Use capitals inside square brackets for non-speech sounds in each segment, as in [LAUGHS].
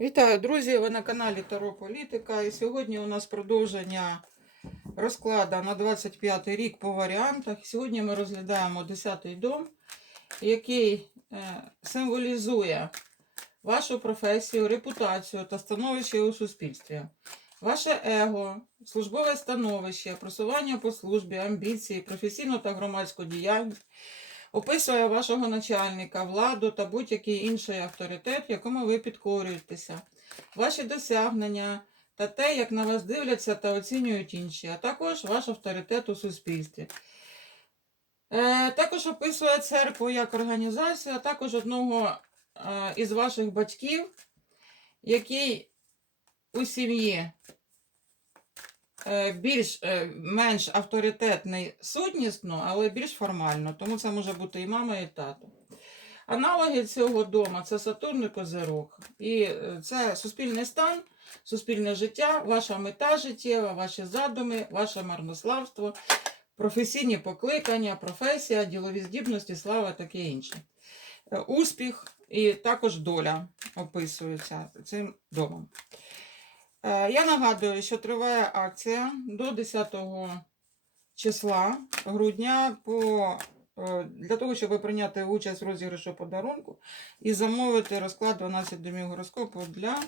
Вітаю, друзі! Ви на каналі Таро Політика. І сьогодні у нас продовження розкладу на 25 рік по варіантах. Сьогодні ми розглядаємо 10-й дом, який е, символізує вашу професію, репутацію та становище у суспільстві. Ваше его, службове становище, просування по службі, амбіції, професійну та громадську діяльність, описує вашого начальника, владу та будь-який інший авторитет, якому ви підкорюєтеся, ваші досягнення та те, як на вас дивляться та оцінюють інші, а також ваш авторитет у суспільстві. Е, також описує церкву як організацію, а також одного е, із ваших батьків, який у сім'ї більш е, менш авторитетний сутнісно, але більш формально. Тому це може бути і мама, і тато. Аналоги цього дому це Сатурн і Козирог. І е, це суспільний стан, суспільне життя, ваша мета життєва, ваші задуми, ваше марнославство, професійні покликання, професія, ділові здібності, слава таке інше. Е, Успіх і також доля описуються цим домом. Е, Я нагадую, що триває акція до 10 числа грудня по, е, для того, щоб прийняти участь в розіграшу подарунку і замовити розклад 12 домів гороскопу для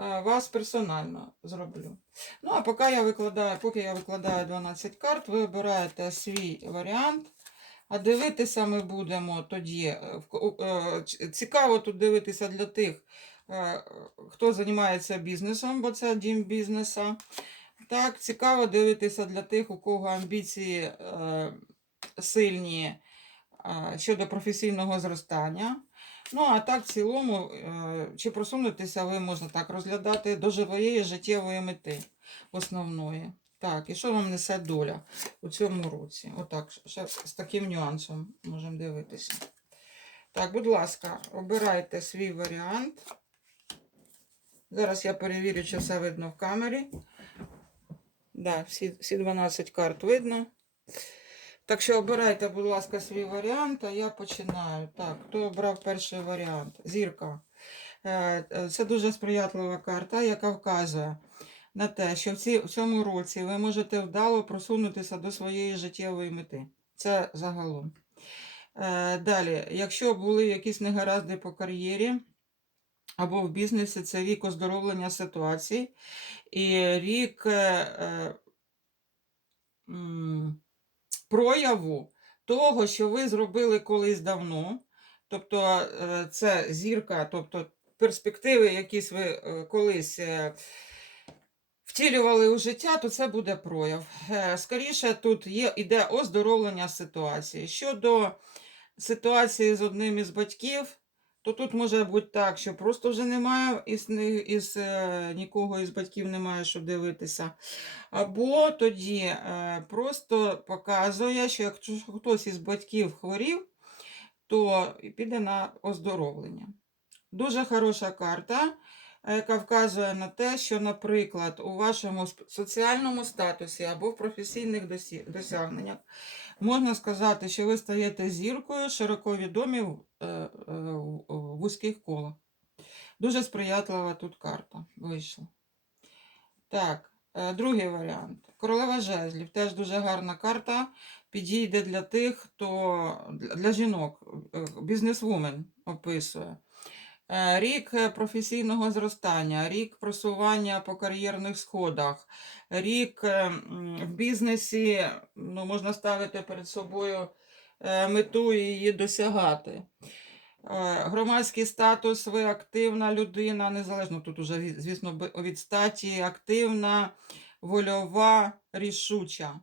е, вас персонально зроблю. Ну, а поки я викладаю, поки я викладаю 12 карт, ви обираєте свій варіант. А дивитися ми будемо тоді. Цікаво тут дивитися для тих, хто займається бізнесом, бо це дім бізнеса. Так, цікаво дивитися для тих, у кого амбіції е, сильні е, щодо професійного зростання. Ну, а так, в цілому, е, чи просунутися ви можна так розглядати до живої життєвої мети основної. Так, і що вам несе доля у цьому році? Отак, ще з таким нюансом можемо дивитися. Так, будь ласка, обирайте свій варіант. Зараз я перевірю, чи все видно в камері. Да, всі, всі 12 карт видно. Так що обирайте, будь ласка, свій варіант, а я починаю. Так, хто обрав перший варіант? Зірка. Е, е, Це дуже сприятлива карта, яка вказує на те, що в, ці, в цьому році ви можете вдало просунутися до своєї життєвої мети. Це загалом. Е, Далі, якщо були якісь негаразди по кар'єрі або в бізнесі, це рік оздоровлення ситуації і рік е, е, прояву того, що ви зробили колись давно. Тобто е, це зірка, тобто перспективи, якісь ви колись втілювали у життя, то це буде прояв. Скоріше тут є, іде оздоровлення ситуації. Щодо ситуації з одним із батьків, то тут може бути так, що просто вже немає із, із е, нікого із батьків немає що дивитися. Або тоді е, просто показує, що якщо хтось із батьків хворів, то піде на оздоровлення. Дуже хороша карта, яка вказує на те, що, наприклад, у вашому соціальному статусі або в професійних досягненнях можна сказати, що ви стаєте зіркою широко відомі в е, е, вузьких колах. Дуже сприятлива тут карта вийшла. Так, е, другий варіант. Королева жезлів. Теж дуже гарна карта. Підійде для тих, хто для жінок, бізнесвумен описує. Е, Рік е, професійного зростання, рік просування по кар'єрних сходах, рік е, в бізнесі ну, можна ставити перед собою мету і її досягати. Громадський статус, ви активна людина, незалежно тут уже, звісно, від статі, активна, вольова, рішуча.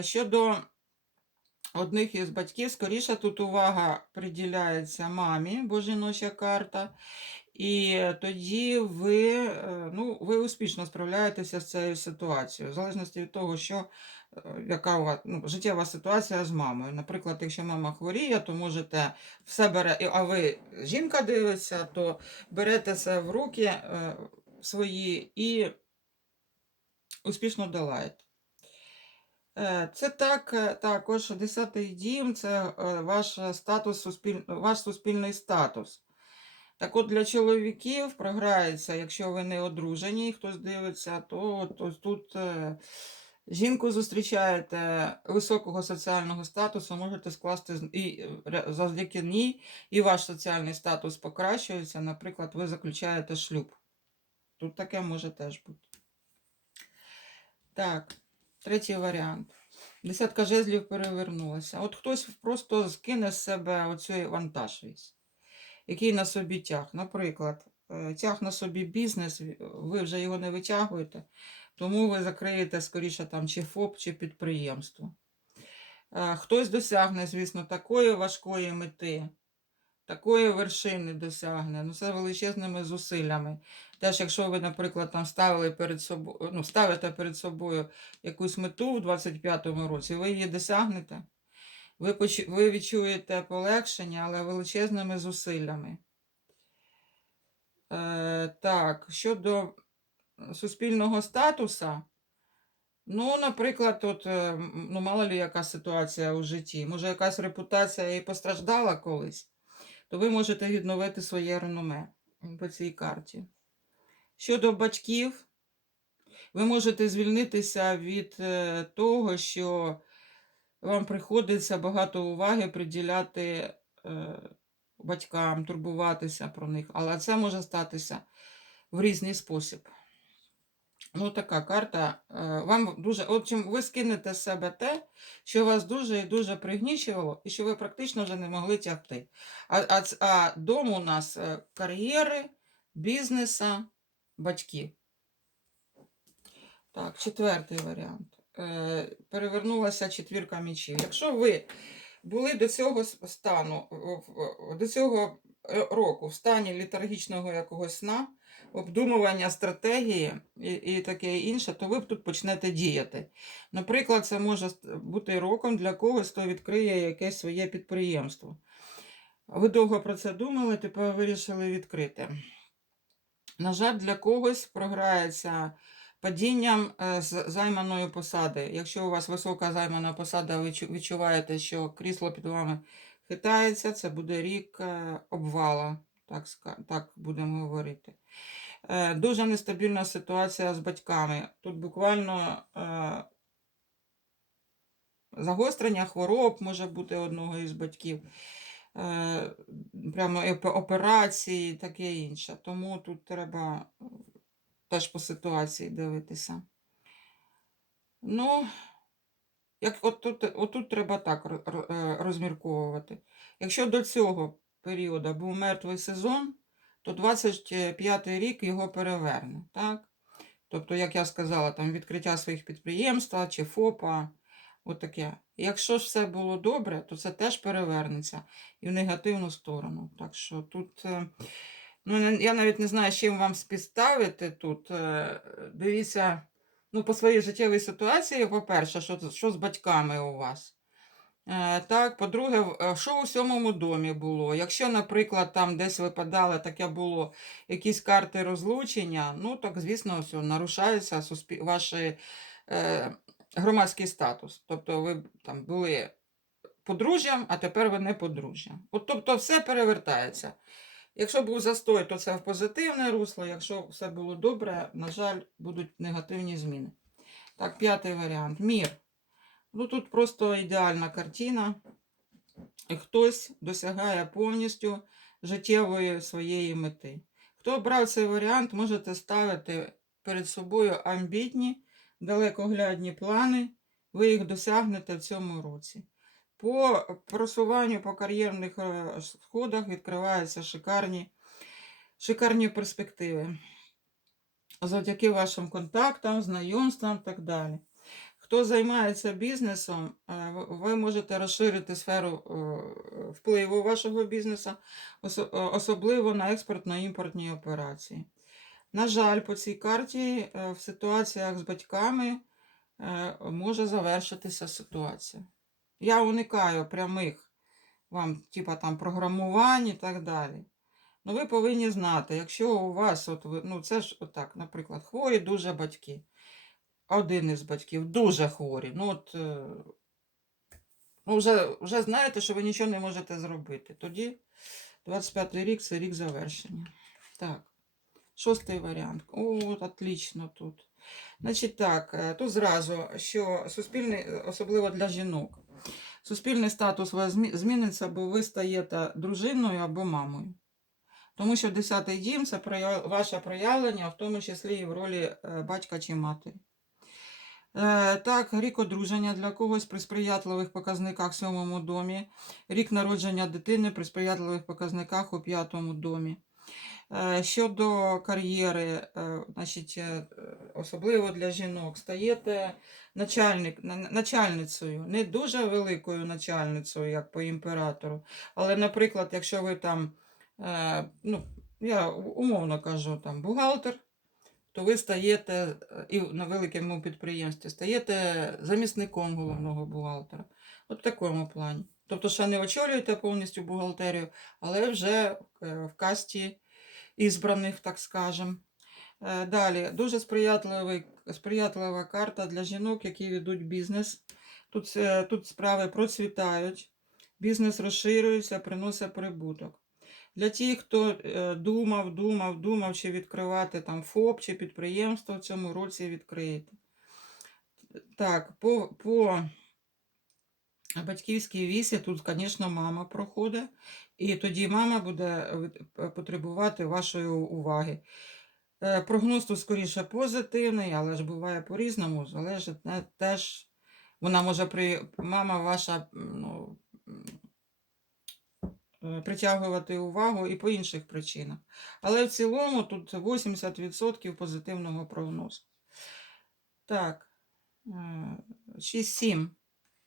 Щодо одних із батьків, скоріше тут увага приділяється мамі, бо жіноча карта. І тоді ви, е, ну, ви успішно справляєтеся з цією ситуацією, в залежності від того, що, е, яка у вас ну, життєва ситуація з мамою. Наприклад, якщо мама хворіє, то можете все бере, а ви жінка дивиться, то берете це в руки е, свої і успішно долаєте. Е, Це так, е, також 10-й дім, це е, ваш статус, суспіль... ваш суспільний статус. Так от для чоловіків програється, якщо ви не одружені, і хтось дивиться, то, то тут жінку зустрічаєте високого соціального статусу, можете скласти і завдяки ній, і ваш соціальний статус покращується. Наприклад, ви заключаєте шлюб. Тут таке може теж бути. Так, третій варіант. Десятка жезлів перевернулася. От хтось просто скине з себе оцей вантаж весь, який на собі тяг. Наприклад, е, тяг на собі бізнес, ви вже його не витягуєте, тому ви закриєте скоріше там чи ФОП, чи підприємство. Е, Хтось досягне, звісно, такої важкої мети, такої вершини досягне, ну це величезними зусиллями. Теж, якщо ви, наприклад, там ставили перед собою, ну, ставите перед собою якусь мету в 25-му році, ви її досягнете. Ви, поч... ви відчуєте полегшення, але величезними зусиллями. Е, так, щодо суспільного статуса, ну, наприклад, от, е, ну, мало ли яка ситуація у житті, може, якась репутація і постраждала колись, то ви можете відновити своє реноме по цій карті. Щодо батьків, ви можете звільнитися від е, того, що вам приходиться багато уваги приділяти е, батькам, турбуватися про них, але це може статися в різний спосіб. Ну, така карта. е, Вам дуже, от чим ви скинете з себе те, що вас дуже і дуже пригнічувало, і що ви практично вже не могли тягти. А, а, а дом у нас е, кар'єри, бізнеса, батьків. Так, четвертий варіант. Е, перевернулася четвірка мічів. Якщо ви були до цього стану, в- в- до цього е, року в стані літаргічного якогось сна, обдумування стратегії і, і таке інше, то ви тут почнете діяти. Наприклад, це може бути роком для когось, хто відкриє якесь своє підприємство. Ви довго про це думали, тепер вирішили відкрити. На жаль, для когось програється падінням е, з займаної посади. Якщо у вас висока займана посада, ви відчуваєте, що крісло під вами хитається, це буде рік е, обвала, так, так будемо говорити. Е, Дуже нестабільна ситуація з батьками. Тут буквально е, загострення хвороб може бути одного із батьків. Е, Прямо операції, таке інше. Тому тут треба теж по ситуації дивитися. Ну, як от тут, отут треба так е, розмірковувати. Якщо до цього періоду був мертвий сезон, то 25-й рік його переверне. Так? Тобто, як я сказала, там відкриття своїх підприємств чи ФОПа, отаке. Якщо ж все було добре, то це теж перевернеться і в негативну сторону. Так що тут, е, ну, я навіть не знаю, з чим вам співставити тут. Е, Дивіться, ну, по своїй життєвій ситуації, по-перше, що, що з батьками у вас. Е, Так, по-друге, е, що у сьомому домі було? Якщо, наприклад, там десь випадало, таке було якісь карти розлучення, ну так, звісно, все, нарушається суспіль... ваш е, громадський статус. Тобто ви там були подружжям, а тепер ви не подружжям. От, тобто все перевертається. Якщо був застой, то це в позитивне русло. Якщо все було добре, на жаль, будуть негативні зміни. Так, п'ятий варіант. Мір. Ну тут просто ідеальна картина. Хтось досягає повністю життєвої своєї мети. Хто обрав цей варіант, можете ставити перед собою амбітні, далекоглядні плани. Ви їх досягнете в цьому році. По просуванню по кар'єрних е, сходах відкриваються шикарні, шикарні перспективи. Завдяки вашим контактам, знайомствам і так далі. Хто займається бізнесом, е, ви- можете розширити сферу е, впливу вашого бізнесу, е, особливо на експортно-імпортні операції. На жаль, по цій карті в ситуаціях з батьками може завершитися ситуація. Я уникаю прямих вам, типа там програмувань і так далі. Ну, ви повинні знати, якщо у вас, от ну це ж отак, наприклад, хворі дуже батьки. Один із батьків дуже хворі. Ну, от, е, ну, вже, вже знаєте, що ви нічого не можете зробити. Тоді 25-й рік це рік завершення. Так, шостий варіант. О, отлично тут. Значить так, е, тут зразу, що суспільний, особливо для жінок, суспільний статус у вас зміниться, бо ви стаєте дружиною або мамою. Тому що 10-й дім це ваше проявлення, в тому числі і в ролі е, батька чи матері. Е, Так, рік одруження для когось при сприятливих показниках в сьомому домі, рік народження дитини при сприятливих показниках у п'ятому домі. Е, Щодо кар'єри, е, значить, особливо для жінок, стаєте начальник, начальницею, не дуже великою начальницею, як по імператору. Але, наприклад, якщо ви там, ну, я умовно кажу, там бухгалтер, то ви стаєте е, і на великому підприємстві стаєте замісником головного бухгалтера. От в такому плані. Тобто, ще не очолюєте повністю бухгалтерію, але вже е, в касті ізбраних, так скажем. Е, Далі, дуже сприятлива карта для жінок, які ведуть бізнес. Тут, тут справи процвітають, бізнес розширюється, приносить прибуток. Для тих, хто е, думав, думав, думав, чи відкривати там ФОП чи підприємство в цьому році відкриєте. Так, по, по батьківській вісі тут, звісно, мама проходить, і тоді мама буде потребувати вашої уваги. Е, Прогноз тут скоріше позитивний, але ж буває по-різному. Залежить теж. Вона може при мама ваша ну, е, притягувати увагу і по інших причинах. Але в цілому тут 80% позитивного прогнозу. Так, 6-7.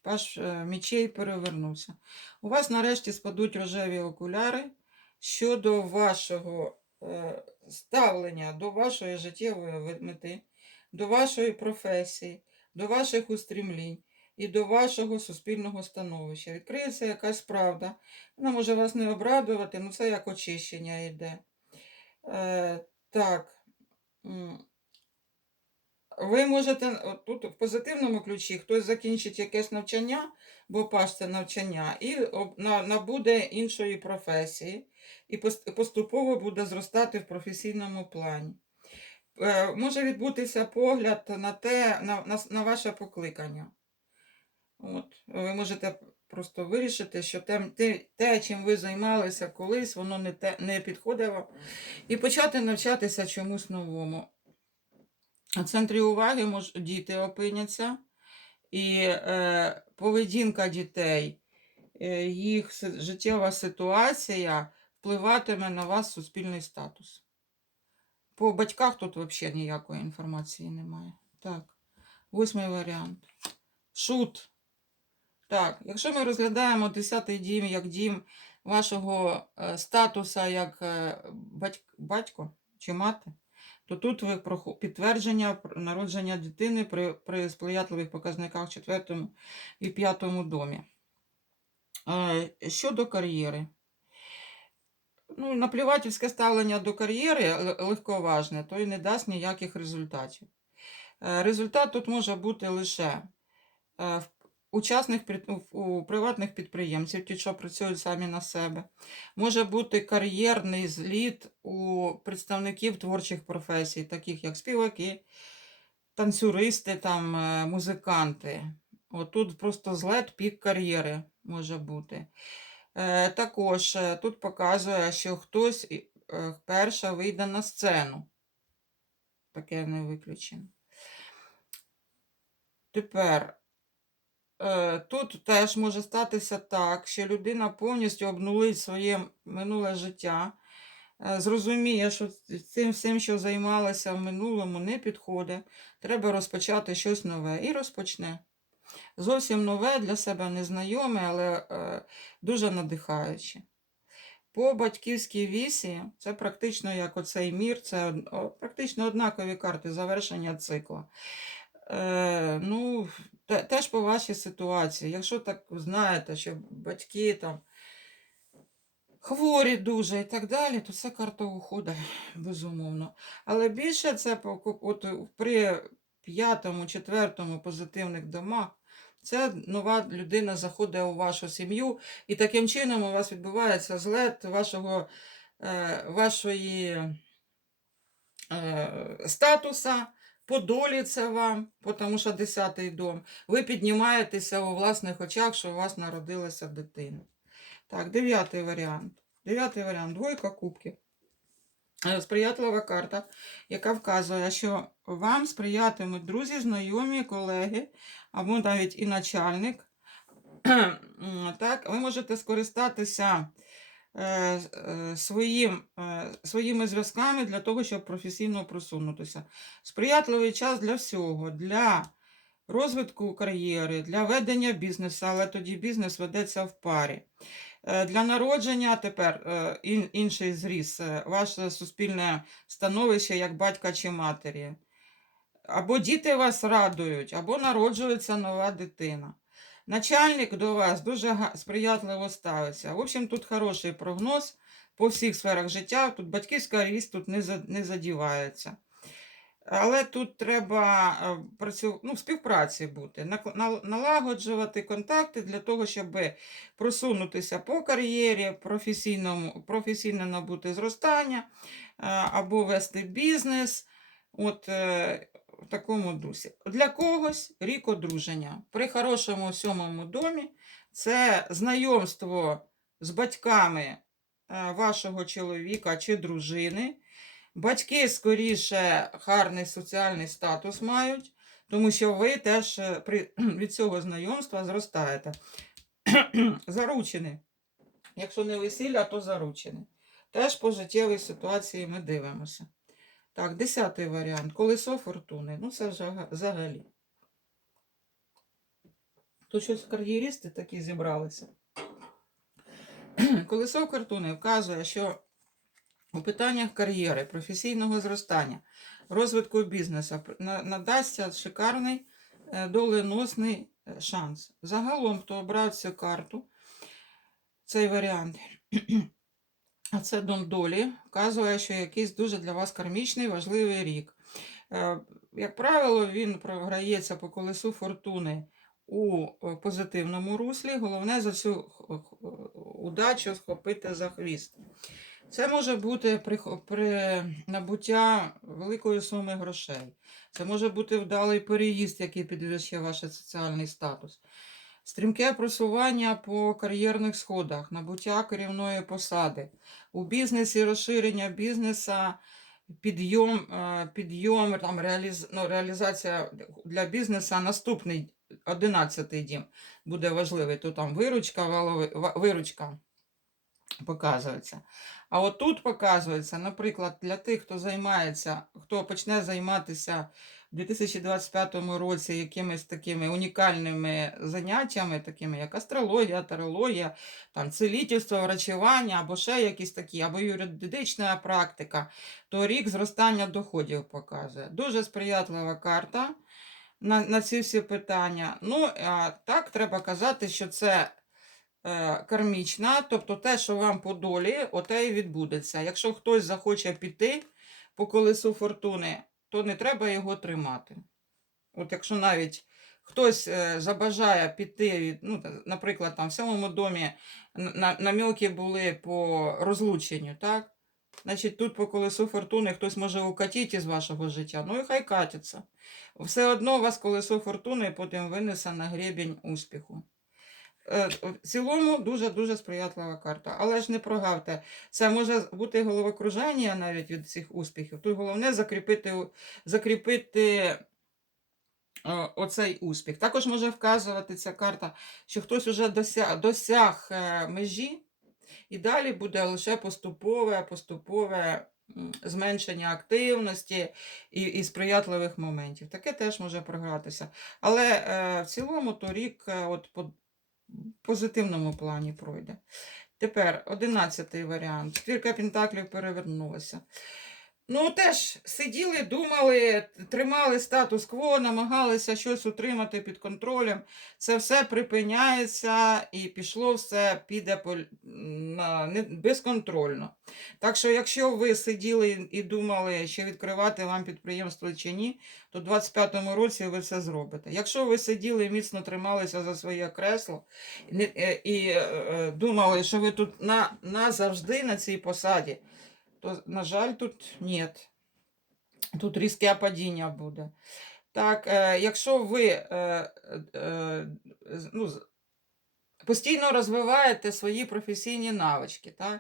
Паш е, мічей перевернувся. У вас нарешті спадуть рожеві окуляри щодо вашого е, ставлення до вашої життєвої мети, до вашої професії, до ваших устрімлінь і до вашого суспільного становища. Відкриється якась правда. Вона може вас не обрадувати, але це як очищення йде. Е, так. Ви можете тут в позитивному ключі хтось закінчить якесь навчання, бо паш навчання, і набуде іншої професії, і поступово буде зростати в професійному плані. Е, Може відбутися погляд на те, на, на, на ваше покликання. От. Ви можете просто вирішити, що те, те, чим ви займалися колись, воно не, те, не підходить і почати навчатися чомусь новому. В центрі уваги мож, діти опиняться, і е, поведінка дітей, е, їх життєва ситуація впливатиме на вас суспільний статус. По батьках тут взагалі ніякої інформації немає. Так, восьмий варіант. Шут. Так, якщо ми розглядаємо 10-й дім як дім вашого е, статуса як е, батько чи мати, то тут ви підтвердження народження дитини при, при сприятливих показниках 4 і 5 домі. Е, Щодо кар'єри. Ну, наплівательське ставлення до кар'єри легковажне, то й не дасть ніяких результатів. Результат тут може бути лише в учасних під- у- у приватних підприємців, ті, що працюють самі на себе. Може бути кар'єрний зліт у представників творчих професій, таких як співаки, танцюристи, там, е, музиканти. Отут просто злет пік кар'єри може бути. Е, Також е, тут показує, що хтось перша вийде на сцену. Таке не виключено. Тепер тут теж може статися так, що людина повністю обнулить своє минуле життя, е, зрозуміє, що цим всім, що займалася в минулому, не підходить. Треба розпочати щось нове і розпочне. Зовсім нове для себе незнайоме, але е, дуже надихаюче. По батьківській вісі це практично як оцей мір, це практично однакові карти завершення цикла. Е, ну, теж по вашій ситуації. Якщо так знаєте, що батьки там хворі дуже і так далі, то це карта уходу, [LAUGHS] безумовно. Але більше це от при п'ятому, четвертому позитивних домах, Це нова людина заходить у вашу сім'ю, і таким чином у вас відбувається злет вашого, е, вашої е, статуса, по долі це вам, тому що 10-й дом. Ви піднімаєтеся у власних очах, що у вас народилася дитина. Так, дев'ятий варіант. Дев'ятий варіант. Двойка кубків. Е, Сприятлива карта, яка вказує, що вам сприятимуть друзі, знайомі, колеги, або навіть і начальник. [CLEARS THROAT] Так, ви можете скористатися своїм, е, своїми зв'язками для того, щоб професійно просунутися. Сприятливий час для всього, для розвитку кар'єри, для ведення бізнесу, але тоді бізнес ведеться в парі. Е, Для народження тепер е, інший зріз, е, ваше суспільне становище як батька чи матері. Або діти вас радують, або народжується нова дитина. Начальник до вас дуже сприятливо ставиться. В общем, тут хороший прогноз по всіх сферах життя. Тут батьківська ріст тут не, задівається. Але тут треба е, ну, в співпраці бути, налагоджувати контакти для того, щоб просунутися по кар'єрі, професійно набути зростання е, або вести бізнес. От е, в такому дусі. Для когось рік одруження. При хорошому сьомому домі це знайомство з батьками е, вашого чоловіка чи дружини. Батьки скоріше гарний соціальний статус мають, тому що ви теж е, [CLEARS THROAT] від цього знайомства зростаєте. [CLEARS THROAT] Заручені. Якщо не весілля, то заручені. Теж по життєвій ситуації ми дивимося. Так, десятий варіант. Колесо фортуни. Ну, це взагалі. Тут щось кар'єристи такі зібралися. [CLEARS THROAT] Колесо фортуни вказує, що у питаннях кар'єри, професійного зростання, розвитку бізнесу надасться шикарний е, доленосний е, шанс. Загалом, хто обрав цю карту, цей варіант, а це дом долі, вказує, що якийсь дуже для вас кармічний важливий рік. Е, Як правило, він програється по колесу фортуни у е, позитивному руслі. Головне за цю удачу схопити за хвіст. Це може бути при, при набуття великої суми грошей. Це може бути вдалий переїзд, який підвищує ваш соціальний статус. Стрімке просування по кар'єрних сходах, набуття керівної посади. У бізнесі розширення бізнеса, підйом, е, підйом там, реаліз, ну, реалізація для бізнесу наступний 11 дім буде важливий. То там виручка, виручка показується. А от тут показується, наприклад, для тих, хто займається, хто почне займатися 2025 році якимись такими унікальними заняттями, такими як астрологія, тарологія, там цілітельство, врачування або ще якісь такі, або юридична практика, то рік зростання доходів показує. Дуже сприятлива карта на, на ці всі питання. Ну, а так треба казати, що це е, кармічна, тобто те, що вам по долі, оте і відбудеться. Якщо хтось захоче піти по колесу фортуни, то не треба його тримати. От якщо навіть хтось е, забажає піти, ну, наприклад, там в сьомому домі на, намілки були по розлученню, так? Значить, тут по колесу фортуни хтось може укатити з вашого життя, ну і хай катиться. Все одно у вас колесо фортуни потім винесе на гребінь успіху. Е, В цілому дуже-дуже сприятлива карта. Але ж не прогавте. Це може бути головокруження навіть від цих успіхів. Тут головне закріпити, закріпити е, оцей успіх. Також може вказувати ця карта, що хтось вже досяг, досяг е, межі, і далі буде лише поступове, поступове зменшення активності і, і сприятливих моментів. Таке теж може програтися. Але е, в цілому то рік от, по позитивному плані пройде. Тепер одинадцятий варіант. Твірка Пентаклів перевернулася. Ну, теж сиділи, думали, тримали статус-кво, намагалися щось утримати під контролем. Це все припиняється і пішло все, піде безконтрольно. Так що, якщо ви сиділи і думали, чи відкривати вам підприємство чи ні, то в 25-му році ви це зробите. Якщо ви сиділи і міцно трималися за своє кресло е, і е, е, думали, що ви тут на, назавжди на цій посаді, то, на жаль, тут ні. Тут різке падіння буде. Так, е, якщо ви е, е, ну, постійно розвиваєте свої професійні навички, так?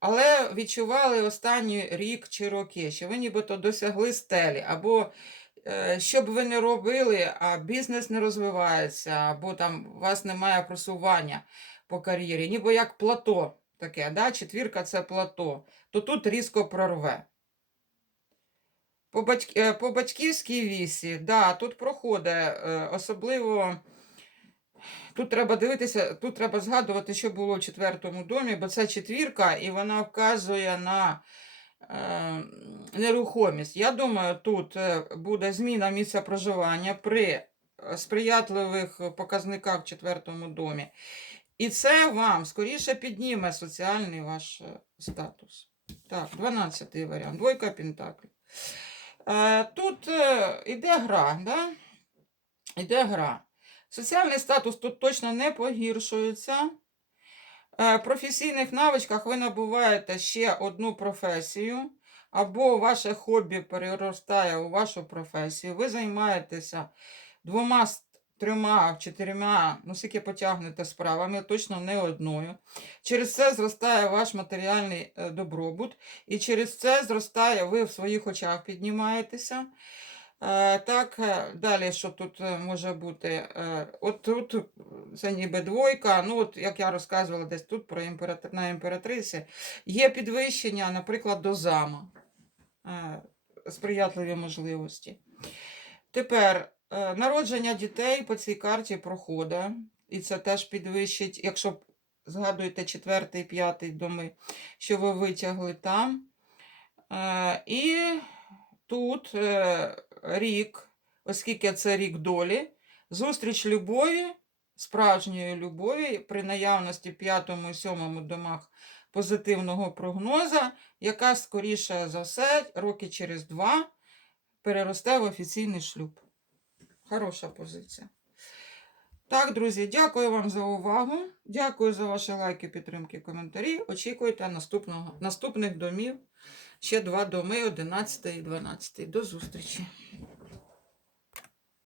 Але відчували останній рік чи роки, що ви нібито досягли стелі, або е, що б ви не робили, а бізнес не розвивається, або там у вас немає просування по кар'єрі, ніби як плато таке, да? четвірка це плато, то тут різко прорве. По, батьк... е, по батьківській вісі, да, тут проходить, е, особливо тут треба дивитися, тут треба згадувати, що було в четвертому домі, бо це четвірка, і вона вказує на е, нерухомість. Я думаю, тут е, буде зміна місця проживання при сприятливих показниках в четвертому домі. І це вам скоріше підніме соціальний ваш е, статус. Так, 12 варіант. Двойка пентаклів. Е, Тут е, іде гра, да? Іде гра. Соціальний статус тут точно не погіршується. В професійних навичках ви набуваєте ще одну професію, або ваше хобі переростає у вашу професію. Ви займаєтеся двома, трьома, чотирма, ну скільки потягнете справами, точно не одною. Через це зростає ваш матеріальний е, добробут, і через це зростає, ви в своїх очах піднімаєтеся. Е, Так, е, далі, що тут може бути? От тут це ніби двойка. Ну, от як я розказувала десь тут про імператри... на імператриці, є підвищення, наприклад, до зама. Сприятливі можливості. Тепер народження дітей по цій карті проходить, і це теж підвищить, якщо згадуєте четвертий, п'ятий доми, що ви витягли там. Е, І тут е, рік, оскільки це рік долі, зустріч любові, справжньої любові при наявності п'ятому і сьомому домах позитивного прогноза, яка скоріше за все, роки через два переросте в офіційний шлюб. Хороша позиція. Так, друзі, дякую вам за увагу. Дякую за ваші лайки, підтримки, коментарі. Очікуйте наступного, наступних домів. Ще два доми, 11 і 12. До зустрічі!